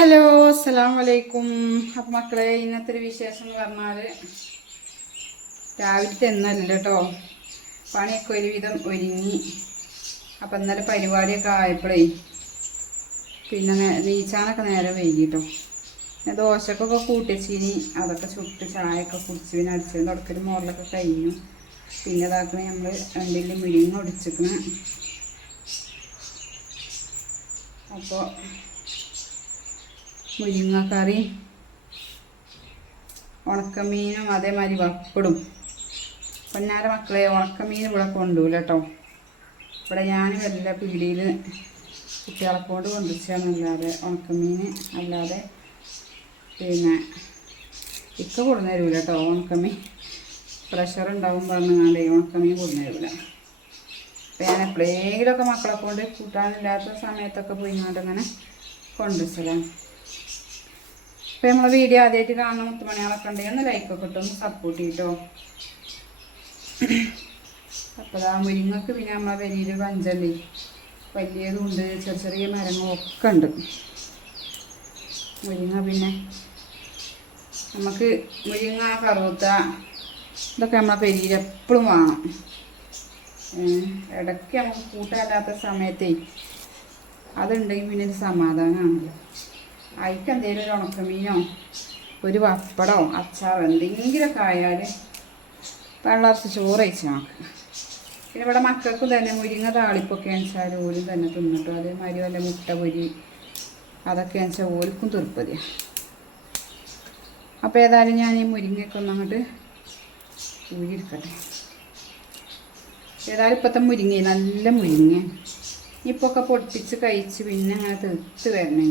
Hello അസ്സലാം വലൈക്കും അപ്പം മക്കളെ ഇന്നത്തെ ഒരു വിശേഷം എന്ന് പറഞ്ഞാൽ രാവിലത്തെ എന്നല്ല കേട്ടോ പണിയൊക്കെ ഒരുവിധം ഒരുങ്ങി. അപ്പം ഇന്നലെ പരിപാടിയൊക്കെ ആയപ്പോഴേ പിന്നെ നീച്ചാനൊക്കെ നേരെ വൈകിട്ടോ പിന്നെ ദോശക്കൊക്കെ കൂട്ടിച്ചിനി. അതൊക്കെ ചുട്ട് ചായയൊക്കെ കുടിച്ച് പിന്നെ അടിച്ചത് തുടക്കൽ മോറിലൊക്കെ കഴിഞ്ഞു. പിന്നെ ഇതാക്കണേ നമ്മൾ എന്തെങ്കിലും മുരിങ്ങ ഒടിച്ചിക്കണ്. അപ്പോൾ മുരിങ്ങക്കറി ഉണക്കമീനും അതേമാതിരി വപ്പിടും. പൊന്നാര മക്കളെ ഉണക്കമീൻ ഇവിടെ കൊണ്ടുപോകില്ല കേട്ടോ ഇവിടെ ഞാൻ വല്ല പീടിയിൽ കുട്ടികളെ കൊണ്ട് കൊണ്ടുവച്ചാന്നല്ലാതെ ഉണക്കമീൻ അല്ലാതെ പിന്നെ ഇക്ക കൊടുന്നു തരൂല കേട്ടോ ഉണക്കമീൻ. പ്രഷർ ഉണ്ടാവും പറഞ്ഞാണ്ടേ ഉണക്കമീൻ കൊടുന്നു തരൂല. അപ്പം ഞാൻ എപ്പോഴെങ്കിലുമൊക്കെ മക്കളെ കൊണ്ട് കൂട്ടാനില്ലാത്ത സമയത്തൊക്കെ പോയി ഇങ്ങോട്ട് ഇങ്ങനെ കൊണ്ടുവച്ചലാണ് അപ്പോൾ നമ്മളെ വീഡിയോ ആദ്യമായിട്ട് കാണുന്ന മുത്തുമണികളൊക്കെ ഉണ്ടെങ്കിൽ ഒന്ന് ലൈക്കൊക്കെ ഒക്കെ ഇട്ടൊന്ന് സപ്പോർട്ട് ചെയ്തോ അപ്പോൾ ആ മുരിങ്ങക്ക് പിന്നെ നമ്മളെ വലിയൊരു പഞ്ചല്ലേ? വലിയതുണ്ട് ചെറിയ ചെറിയ മരങ്ങളൊക്കെ ഉണ്ട്. മുരിങ്ങ പിന്നെ നമുക്ക് മുരിങ്ങ കറുത്ത ഇതൊക്കെ നമ്മളെ വേണം. ഏഹ് ഇടയ്ക്ക് നമുക്ക് കൂട്ടല്ലാത്ത സമയത്തേ അതുണ്ടെങ്കിൽ പിന്നെ ഒരു സമാധാനമാണല്ലോ അതിക്ക് എന്തെങ്കിലും ഒരു ഉണക്കമീനോ ഒരു പപ്പടോ അച്ചാറോ എന്തെങ്കിലുമൊക്കെ ആയാൽ വെള്ളറച്ച് ചോറ് അയച്ചു നമുക്ക് പിന്നെ ഇവിടെ മക്കൾക്കും തന്നെ മുരിങ്ങ താളിപ്പൊക്കെ വെച്ചാൽ ഓരും തന്നെ തിന്നിട്ടു. അതേമാതിരി വല്ല മുട്ട പൊരി അതൊക്കെ വെച്ചാൽ ഓർക്കും തീർപ്പതിയാണ് അപ്പോൾ ഏതായാലും ഞാൻ ഈ മുരിങ്ങയൊക്കെ ഒന്ന് അങ്ങോട്ട് ഊരിയെടുക്കട്ടെ. ഏതായാലും ഇപ്പോഴത്തെ മുരിങ്ങ നല്ല മുരിങ്ങ ഇപ്പോൾ ഒക്കെ പൊട്ടിച്ച് കഴിച്ച് പിന്നെ അങ്ങനെ തീർത്ത് വരണേ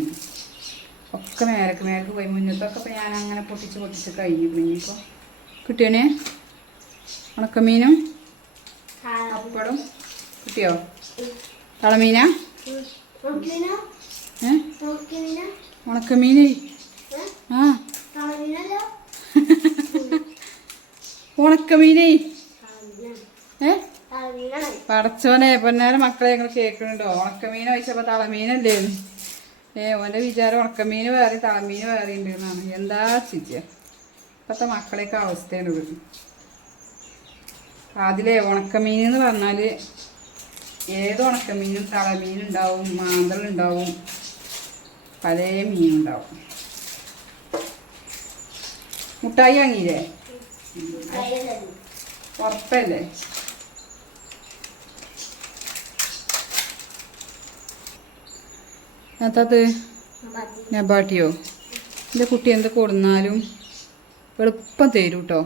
ഒക്കെ മേരക്ക് മേരക്ക് പോയി. മുന്നത്തൊക്കെ ഇപ്പോൾ ഞാൻ അങ്ങനെ പൊട്ടിച്ച് പൊട്ടിച്ച് കഴിഞ്ഞു ഇനിയിപ്പോൾ കിട്ടിയണേ ഉണക്കമീനും അപ്പടും കിട്ടിയോ? തളമീന? ഉണക്കമീനേ? ആ. ഉണക്കമീനേ? ഏ? പടച്ചോനെ പൊന്നേരം മക്കളെ ഞങ്ങൾ കേൾക്കുന്നുണ്ടോ ഉണക്കമീൻ ചോദിച്ചപ്പോൾ തളമീനല്ലേ? ഏ ഓന്റെ വിചാരം ഉണക്കമീൻ വേറെ താമീന് വേറെ ഉണ്ട് എന്നാണ് എന്താ ചിച്ച ഇപ്പോഴത്തെ മക്കളെയൊക്കെ അവസ്ഥയാണ് ഇവിടെ അതിലെ ഉണക്കമീൻ എന്ന് പറഞ്ഞാൽ ഏത് ഉണക്കമീനും തളമീൻ ഉണ്ടാവും മാന്തൾ ഉണ്ടാവും പല മീനുണ്ടാവും മുട്ടായി വാങ്ങിയില്ലേ? ഉറപ്പല്ലേ? അതത് നബാട്ടിയോ? എന്റെ കുട്ടി എന്ത് കൊടുന്നാലും എളുപ്പം തരും കേട്ടോ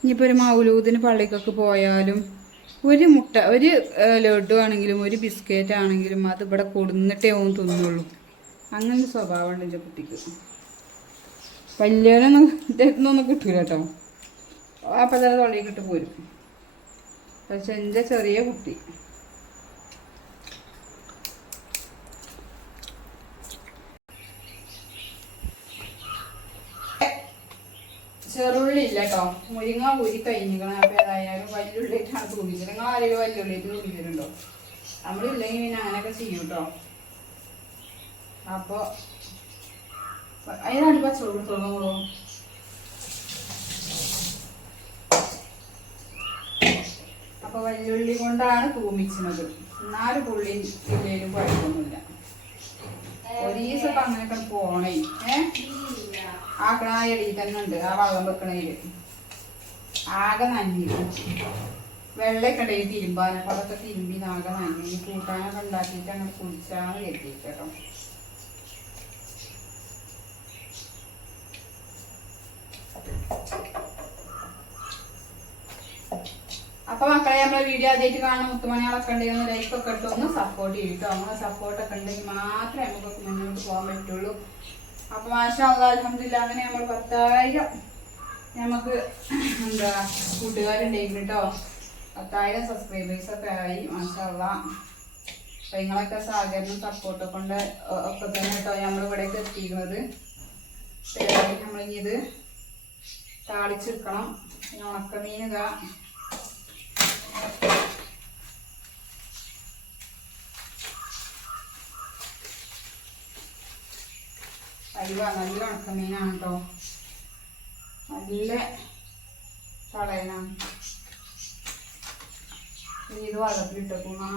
ഇനിയിപ്പോൾ ഒരു മൗലൂദിന് പള്ളിക്കൊക്കെ പോയാലും ഒരു മുട്ട ഒരു ലഡു ആണെങ്കിലും ഒരു ബിസ്ക്കറ്റ് ആണെങ്കിലും അത് ഇവിടെ കൊടുന്നിട്ടേ ഓൻ തിന്നുള്ളൂ. അങ്ങനെ സ്വഭാവമുണ്ട് എന്റെ കുട്ടിക്ക്. കല്യാണം ഇതൊന്നും കിട്ടൂല കേട്ടോ. അപ്പം തന്നെ തൊള്ളിയിൽ കിട്ട് പോരും. പക്ഷെ എന്റെ ചെറിയ കുട്ടി ചെറുള്ളി ഇല്ല കേട്ടോ മുരിങ്ങ ഊരി കഴിഞ്ഞിരിക്കണം അപ്പൊ ഏതായാലും വല്ലുള്ളിട്ടാണ് തൂങ്ങിച്ചത്. നിങ്ങൾ ആരെങ്കിലും വല്ലുള്ളിട്ട് തൂങ്ങിച്ചിട്ടുണ്ടോ? നമ്മളില്ലെങ്കിൽ പിന്നെ അങ്ങനെയൊക്കെ ചെയ്യും കേട്ടോ അപ്പോൾ അതിനാണ് പച്ചവെള്ളം തുടങ്ങുള്ളൂ അപ്പൊ വല്ലുള്ളി കൊണ്ടാണ് തൂമിച്ചത്. നാല് പുള്ളി ഇല്ലേലും കുഴപ്പമൊന്നുമില്ല. ഒരു ദിവസം അങ്ങനെയൊക്കെ പോണേ. ഏ? ആക്കണ എടി തന്നെ ഉണ്ട് ആ വെള്ളം വെക്കണേൽ ആകെ നന്ദിയിരുന്നു വെള്ളമൊക്കെ അതൊക്കെ തിരുമ്പി ആകെ നന്ദി കൂട്ടാനൊക്കെ ഉണ്ടാക്കിയിട്ട് അങ്ങനെ കുളിച്ചാന്ന് കരുതിയിട്ട് കേട്ടോ. അപ്പൊ മക്കളെ നമ്മളെ വീഡിയോ ആദ്യമായിട്ട് കാണുന്ന മുത്തുമണികളൊക്കെ ഉണ്ടെങ്കിൽ ഒന്ന് ലൈക്ക് ഒക്കെ ഇട്ട് ഒന്ന് സപ്പോർട്ട് ചെയ്യും കേട്ടോ നമ്മളെ സപ്പോർട്ടൊക്കെ ഉണ്ടെങ്കിൽ മാത്രമേ നമുക്ക് മുന്നോട്ട് പോകാൻ പറ്റുള്ളൂ. അപ്പൊ മാഷാ അലഹമില്ല അങ്ങനെ നമ്മൾ പത്തായിരം നമുക്ക് എന്താ കൂട്ടുകാരുണ്ടെങ്കിൽ കേട്ടോ പത്തായിരം സബ്സ്ക്രൈബേഴ്സ് ഒക്കെ ആയി മാഷാ അപ്പൊ നിങ്ങളൊക്കെ സഹകരണം സപ്പോർട്ട് കൊണ്ട് ഒക്കെ തന്നെ കേട്ടോ നമ്മളിവിടേക്ക് എത്തിക്കുന്നത് ഇത് താളിച്ചെടുക്കണം ഉണക്കമീൻ ഇതാ. അരിവ നല്ല ഉണക്കമീനാണ് കേട്ടോ നല്ല കളയനാണ് ഇത് വെള്ളത്തിലിട്ടേക്കും ആ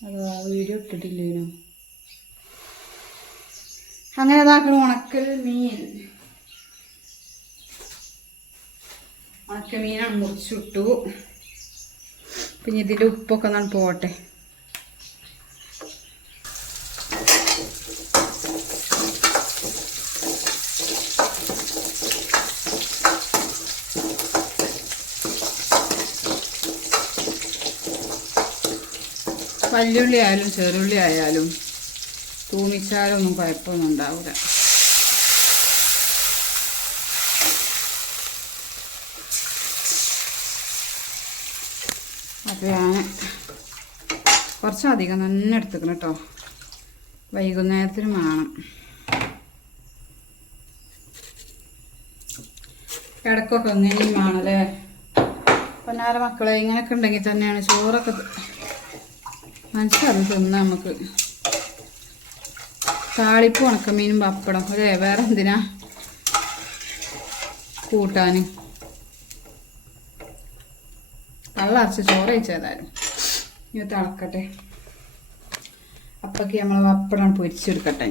അത് ആ വീഡിയോ ഇട്ടിട്ടില്ലേനു അങ്ങനെ അതാക്കണം ഉണക്കൽ മീൻ. ഉണക്ക മീനാണ് മുറിച്ചിട്ടു. പിന്നെ ഇതിന്റെ ഉപ്പൊക്കെ നമ്മൾ പോട്ടെ വല്യുള്ളി ആയാലും ചെറുള്ളി ആയാലും തൂമിച്ചാലൊന്നും കുഴപ്പമൊന്നും ഉണ്ടാവില്ല അപ്പോൾ കുറച്ചധികം തന്നെ എടുത്തുക്കണം കേട്ടോ. വൈകുന്നേരത്തിന് വേണം. ഇടയ്ക്കൊക്കെ ഇങ്ങനെയും വേണമല്ലേ പൊന്നാര മക്കളെ ഇങ്ങനെയൊക്കെ ഉണ്ടെങ്കിൽ തന്നെയാണ് ചോറൊക്കെ മനസ്സിലത് തിന്നാ നമുക്ക്. താളിപ്പ് ഉണക്കമീനും പപ്പടം. അല്ലേ വേറെ എന്തിനാ? കൂട്ടാന്. കള്ളറച്ച് ചോറ് കഴിച്ചേതായാലും ഇനി തിളക്കട്ടെ. അപ്പൊക്കെ നമ്മൾ പപ്പടം പൊരിച്ചെടുക്കട്ടെ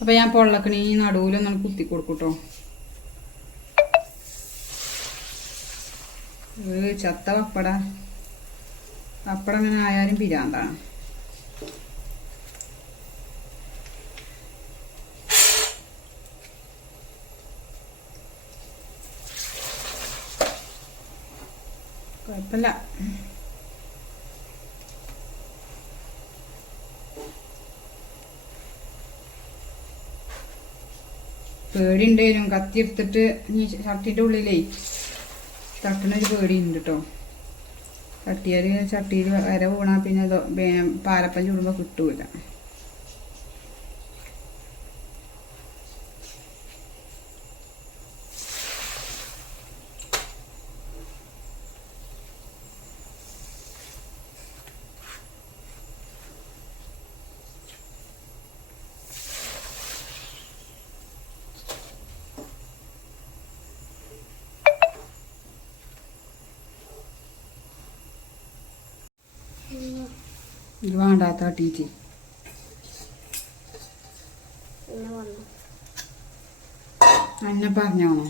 ഇനി. അപ്പൊ ഞാൻ പൊള്ളക്കണി നടുവിലൊന്നും കുത്തി കൊടുക്കൂട്ടോ. ചത്ത പപ്പട പപ്പട അങ്ങനെ ആയാലും പിരാന്താണ്. കുഴപ്പമില്ല. പേടിണ്ടേനും കത്തി എടുത്തിട്ട് നീ ചട്ടിന്റെ ഉള്ളിലേ തട്ടണൊരു പേടിയുണ്ട് കേട്ടോ തട്ടിയാൽ ചട്ടിയിൽ വര വീണാ പിന്നെ പാലപ്പം ചുടുമ്പോൾ കിട്ടൂല. ഇത് വേണ്ടാത്ത എന്നെ പറഞ്ഞോണോ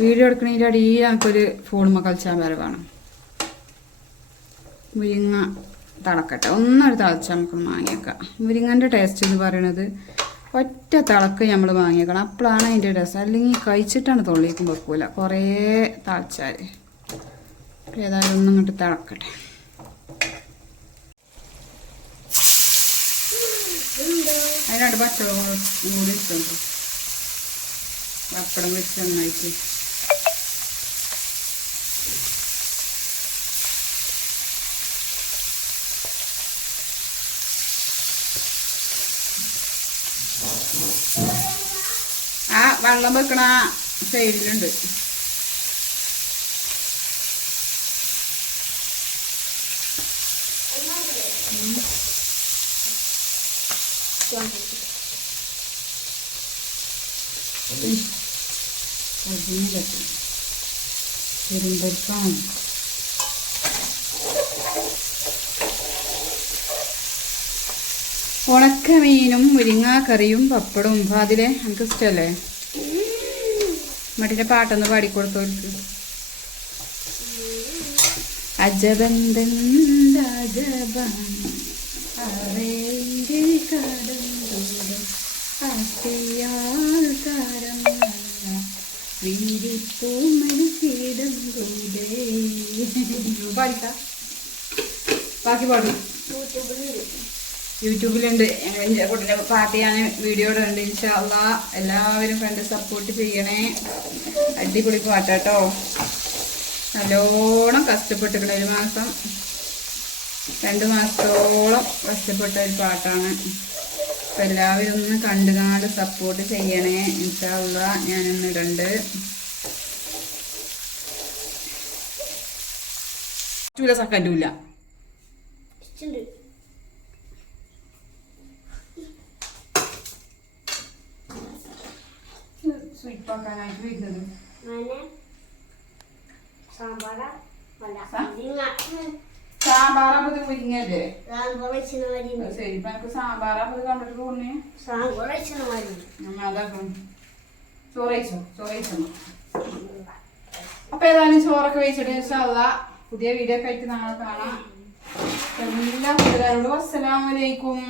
വീഡിയോ എടുക്കണേന്റെ അടിയിൽ ഞങ്ങൾക്കൊരു ഫോണുമ്മ കളിച്ചാൽ വരെ വേണം. മുരിങ്ങ തിളക്കട്ടെ. ഒന്നൊരു തിളച്ച നമുക്ക് വാങ്ങിയേക്കാം മുരിങ്ങന്റെ ടേസ്റ്റ് എന്ന് പറയണത് ഒറ്റ തിളക്ക് നമ്മൾ വാങ്ങിയേക്കണം അപ്പോഴാണ് അതിന്റെ ടേസ്റ്റ് അല്ലെങ്കിൽ കഴിച്ചിട്ടാണ് തൊള്ളിക്കും വെക്കൂല. കുറേ തിളച്ചാൽ ഏതായാലും ഒന്നും ഇങ്ങോട്ട് തിളക്കട്ടെ. അതിനോട് പച്ചവെള്ളം കൂടി ഇട്ടുണ്ട്. പപ്പടം വെച്ച് നന്നായിട്ട്. ആ വെള്ളം വെക്കണ സൈഡിലുണ്ട് അതിന് പറ്റും പെരുമ്പരിപ്പാണ് ഉണക്കമീനും മുരിങ്ങാക്കറിയും പപ്പടവും. അതിലെ എനിക്ക് ഇഷ്ടമല്ലേ മടിന്റെ പാട്ടൊന്ന് പാടിക്കൊടുത്തവർക്ക് അജബന്ധം പാടിക്കാം ബാക്കി യൂട്യൂബിലുണ്ട്. എന്റെ കുട്ടിന്റെ പാട്ട് ഞാൻ വീഡിയോ ഇടുന്നുണ്ട് ഇൻഷാല്ല എല്ലാവരും കണ്ട് സപ്പോർട്ട് ചെയ്യണേ. അടിപൊളി പാട്ടാട്ടോ. നല്ലോണം കഷ്ടപ്പെട്ടിരിക്കണ ഒരു മാസം. രണ്ട് മാസത്തോളം കഷ്ടപ്പെട്ട ഒരു പാട്ടാണ്. അപ്പം എല്ലാവരും ഒന്ന് കണ്ടുകാണ്ട് സപ്പോർട്ട് ചെയ്യണേ. ഇൻഷാള്ള ഞാനൊന്ന് ഇടണ്ട് ചൂല സക്കൻഡൂല പാക്കാനായിട്ട് വരുന്നത്. സാമ്പാറ അല്ല സാ- മുരിങ്ങ മുരിങ്ങല്ലേ അത് ശരി. ഇപ്പൊ എനിക്ക് സാമ്പാറാപ്പത് കണ്ടിട്ട് തോന്നേ സാമ്പാർ വെച്ചിന് മതി അതാക്കും ചോറയിച്ചോ ചോറയിച്ചോ അപ്പൊ ഏതായാലും ചോറൊക്കെ വെച്ചിട്ട് ഇൻഷാല്ല പുതിയ വീഡിയോ ഒക്കെ ആയിട്ട് നാളെ കാണാം. എല്ലാ കൂട്ടുകാരോടും അസ്സലാമലൈക്കും